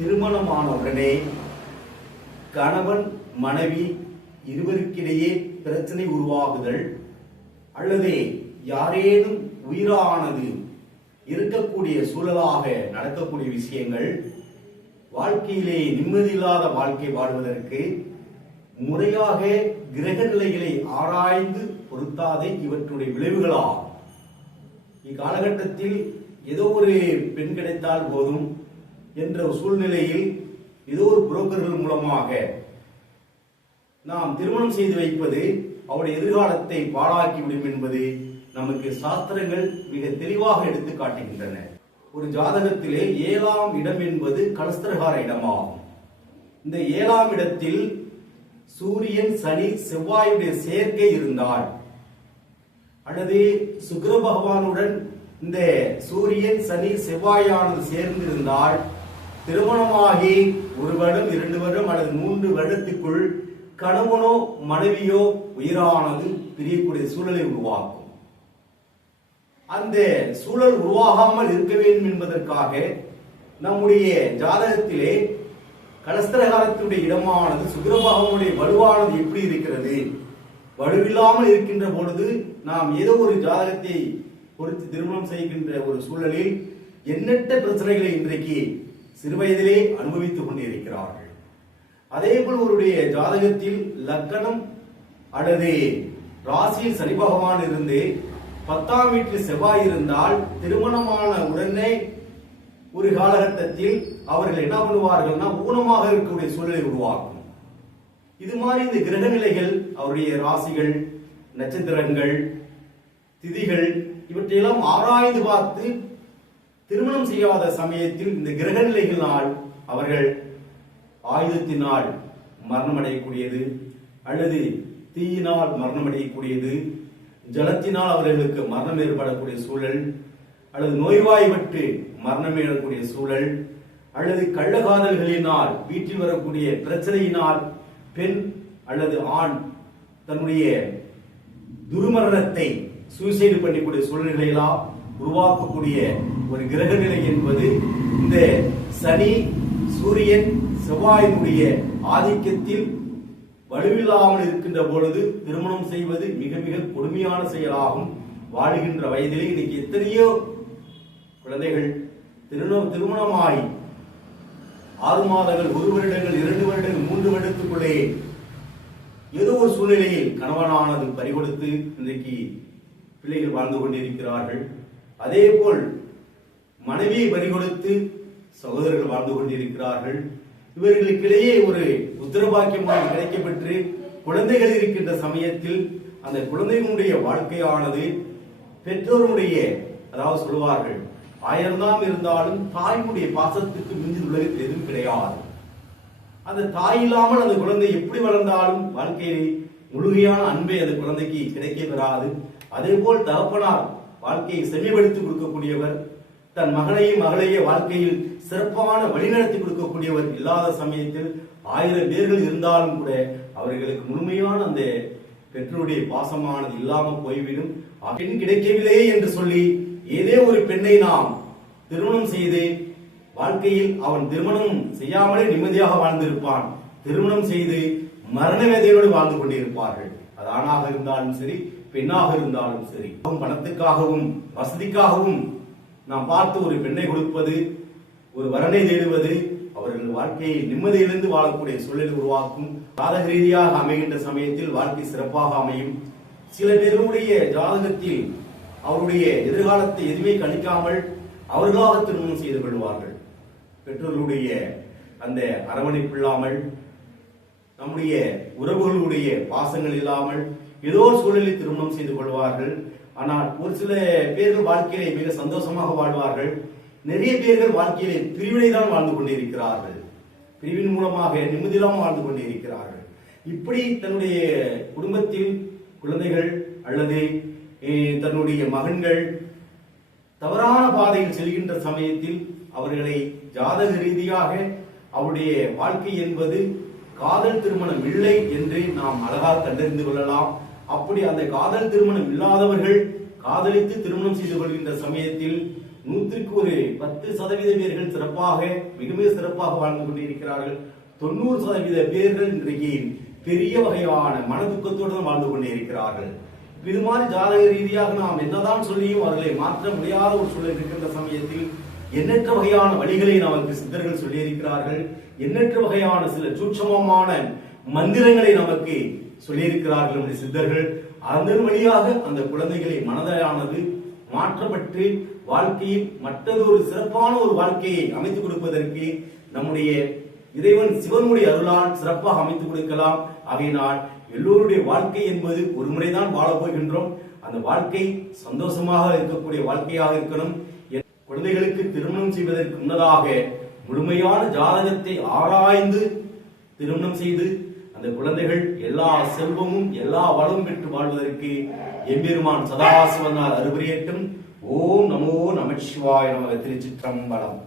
திருமணமான உடனே கணவன் மனைவி இருவருக்கிடையே பிரச்சனை உருவாகுதல் அல்லது யாரேனும் உயிரானது இருக்கக்கூடிய சூழலாக நடக்கக்கூடிய விஷயங்கள் வாழ்க்கையிலே நிம்மதியில்லாத வாழ்க்கை வாழ்வதற்கு முறையாக கிரக நிலைகளை ஆராய்ந்து பொருத்தாதே இவற்றுடைய விளைவுகளாகும் இக்காலகட்டத்தில் ஏதோ ஒரு பெண் கிடைத்தால் போதும் என்ற சூழ்நிலையில் ஏதோ ஒரு புரோக்கர்கள் மூலமாக நாம் திருமணம் செய்து வைப்பது அவருடைய எதிர்காலத்தை பாழாக்கிவிடும் என்பது நமக்கு சாஸ்திரங்கள் மிக தெளிவாக எடுத்து காட்டுகின்றன. ஒரு ஜாதகத்திலே ஏழாம் இடம் என்பது கலஸ்திரகார இடமாகும். இந்த ஏழாம் இடத்தில் சூரியன் சனி செவ்வாயுடைய சேர்க்கை இருந்தால் அல்லது சுக்கர பகவானுடன் இந்த சூரியன் சனி செவ்வாயானது சேர்ந்திருந்தால் திருமணமாகி ஒரு வருடம் இரண்டு வருடம் அல்லது மூன்று வருடத்துக்குள் கணவனோ மனைவியோ உயிரானது பிரியக்கூடிய சூழலை உருவாக்கும். அந்த சூழல் உருவாகாமல் இருக்க வேண்டும் என்பதற்காக நம்முடைய ஜாதகத்திலே கலஸ்திரகாலத்தினுடைய இடமானது சுக்கிரபகவனுடைய வலுவானது எப்படி இருக்கிறது? வலுவில்லாமல் இருக்கின்ற பொழுது நாம் ஏதோ ஒரு ஜாதகத்தை பொறுத்து திருமணம் செய்கின்ற ஒரு சூழலில் எண்ணற்ற பிரச்சனைகளை இன்றைக்கு சிறுவயதிலே அனுபவித்துக் கொண்டிருக்கிறார்கள். அதே போல் அவருடைய ஜாதகத்தில் லக்கணம் அல்லது ராசியில் சனி பகவான் இருந்து பத்தாம் வீட்டில் செவ்வாய் இருந்தால் திருமணமான உடனே ஒரு காலகட்டத்தில் அவர்கள் என்ன பண்ணுவார்கள்னா ஊனமாக இருக்கக்கூடிய சூழலை உருவாக்கும். இது மாதிரி இந்த கிரக நிலைகள் அவருடைய ராசிகள் நட்சத்திரங்கள் திதிகள் இவற்றையெல்லாம் ஆராய்ந்து பார்த்து திருமணம் செய்யாத சமயத்தில் இந்த கிரக நிலைகளினால் அவர்கள் ஆயுதத்தினால் மரணமடையக்கூடியது அல்லது தீயினால் மரணமடையக்கூடியது ஜலத்தினால் அவர்களுக்கு மரணம் ஏற்படக்கூடிய சூழல் அல்லது நோய்வாய்ப்பட்டு மரணம் ஏற்படக்கூடிய சூழல் அல்லது கள்ளகாதல்களினால் வீட்டில் வரக்கூடிய பிரச்சனையினால் பெண் அல்லது ஆண் தன்னுடைய துர்மரணத்தை சூசைடு பண்ணிக்கூடிய சூழ்நிலைகளா உருவாக்கக்கூடிய ஒரு கிரக நிலை என்பது இந்த சனி சூரியன் செவ்வாயினுடைய ஆதிக்கத்தில் வலுவில்லாமல் இருக்கின்ற பொழுது திருமணம் செய்வது மிக மிக கொடுமையான செயலாகும். வாழுகின்ற வயதிலே இன்னைக்கு எத்தனையோ குழந்தைகள் திருமணம் திருமணமாய் ஆறு மாதங்கள் ஒரு வருடங்கள் இரண்டு வருடங்கள் மூன்று வருடத்துக்குள்ளே ஏதோ ஒரு சூழ்நிலையில் கணவனானது பறிகொடுத்து இன்றைக்கு பிள்ளைகள் வாழ்ந்து கொண்டிருக்கிறார்கள். அதே போல் மனைவியை பறிகொடுத்து சகோதரர்கள் வாழ்ந்து கொண்டிருக்கிறார்கள். இவர்களுக்கிடையே ஒரு உத்தரவாக்கியமாக கிடைக்கப்பெற்று குழந்தைகள் இருக்கின்ற சமயத்தில் அந்த குழந்தைகளுடைய வாழ்க்கையானது பெற்றோருடைய அதாவது சொல்வார்கள் ஆயிரம்தான் இருந்தாலும் தாயினுடைய பாசத்துக்கு மிஞ்சி உலகத்தில் எதுவும் கிடையாது. அந்த தாய் இல்லாமல் அந்த குழந்தை எப்படி வளர்ந்தாலும் வாழ்க்கையிலே முழுமையான அன்பை அந்த குழந்தைக்கு கிடைக்க பெறாது. அதே போல் தகப்பனார் வாழ்க்கையை செம்மைப்படுத்தி கொடுக்கக்கூடியவர் தன் மகனையும் மகளையே வாழ்க்கையில் சிறப்பான வழிநடத்தி கொடுக்கக்கூடியவர் இல்லாத சமயத்தில் ஆயிரம் பேர்கள் இருந்தாலும் கூட அவர்களுக்கு முழுமையான அந்த பெற்றோருடைய பாசமானது இல்லாமல் போய்விடும். பெண் கிடைக்கவில்லை என்று சொல்லி ஏதே ஒரு பெண்ணை நாம் திருமணம் செய்து வாழ்க்கையில் அவன் திருமணம் செய்யாமலே நிம்மதியாக வாழ்ந்திருப்பான். திருமணம் செய்து மரண வேதையோடு வாழ்ந்து கொண்டிருப்பார்கள். அது ஆணாக இருந்தாலும் சரி பெண்ணாக இருந்தாலும் சரி பணத்துக்காகவும் வசதிக்காகவும் நாம் பார்த்து ஒரு பெண்ணை கொடுப்பது ஒரு வரனை தேடுவது அவர்கள் வாழ்க்கையை நிம்மதியிலிருந்து வாழக்கூடிய சூழலை உருவாக்கும் ஜாதக ரீதியாக அமைகின்ற சமயத்தில் வாழ்க்கை சிறப்பாக அமையும். சில பேருடைய ஜாதகத்தில் அவருடைய எதிர்காலத்தை எதுவுமே கணிக்காமல் அவர்களாக திருமணம் செய்து கொள்வார்கள். பெற்றோர்களுடைய அந்த அரவணைப்பு இல்லாமல் நம்முடைய உறவுகளுடைய பாசங்கள் இல்லாமல் ஏதோ ஒரு சூழலில் திருமணம் செய்து கொள்வார்கள். ஆனால் ஒரு சில பேர்கள் வாழ்க்கையிலே மிக சந்தோஷமாக வாழ்வார்கள். நிறைய பேர்கள் வாழ்க்கையிலே பிரிவினை தான் வாழ்ந்து கொண்டிருக்கிறார்கள் பிரிவின் மூலமாக நிம்மதியில்லாமல் வாழ்ந்து கொண்டிருக்கிறார்கள் இப்படி தன்னுடைய குடும்பத்தில் குழந்தைகள் அல்லது தன்னுடைய மகன்கள் தவறான பாதையில் செல்கின்ற சமயத்தில் அவர்களை ஜாதக ரீதியாக அவருடைய வாழ்க்கை என்பது காதல் திருமணம் இல்லை என்று நாம் அழகாக கண்டறிந்து கொள்ளலாம். அப்படி அந்த காதல் திருமணம் இல்லாதவர்கள் காதலித்து திருமணம் செய்து கொள்கின்ற சமயத்தில் நூற்றுக்கு ஒரு பத்து சதவீத பேர்கள் சிறப்பாக மிக மிக சிறப்பாக வாழ்ந்து கொண்டிருக்கிறார்கள். தொண்ணூறு சதவீத பேர்கள் இன்றைக்கு பெரிய வகையான மனதுக்கத்தோடு தான் வாழ்ந்து கொண்டிருக்கிறார்கள் இது மாதிரி ஜாதக ரீதியாக நாம் என்னதான் சொல்லியும் அவர்களை மாற்ற முடியாத ஒரு சூழல் இருக்கின்ற சமயத்தில் எண்ணற்ற வகையான வழிகளை நமக்கு சித்தர்கள் சொல்லியிருக்கிறார்கள். எண்ணற்ற வகையான சில சூட்சமமான மந்திரங்களை நமக்கு சொல்லியிருக்கிறார்கள் நம்முடைய சித்தர்கள். அதன் வழியாக அந்த குழந்தைகளை மனதானது மாற்றப்பட்டு வாழ்க்கையில் மற்றதொரு சிறப்பான ஒரு வாழ்க்கையை அமைத்துக் கொடுப்பதற்கு நம்முடைய இறைவன் சிவனுடைய அருளால் சிறப்பாக அமைத்துக் கொடுக்கலாம். ஆகையினால் எல்லோருடைய வாழ்க்கை என்பது ஒரு முறைதான் வாழப் போகின்றோம். அந்த வாழ்க்கை சந்தோஷமாக இருக்கக்கூடிய வாழ்க்கையாக இருக்கணும். என் குழந்தைகளுக்கு திருமணம் செய்வதற்கு முன்னதாக முழுமையான ஜாதகத்தை ஆராய்ந்து திருமணம் செய்து அந்த குழந்தைகள் எல்லா செல்வமும் எல்லா வளமும் பெற்று வாழ்வதற்கு எம்பெருமான் சதாசிவனால் அருபுரியட்டும். ஓம் நமோ நமச்சிவாய நமக திருச்சிற்றம்பலம்.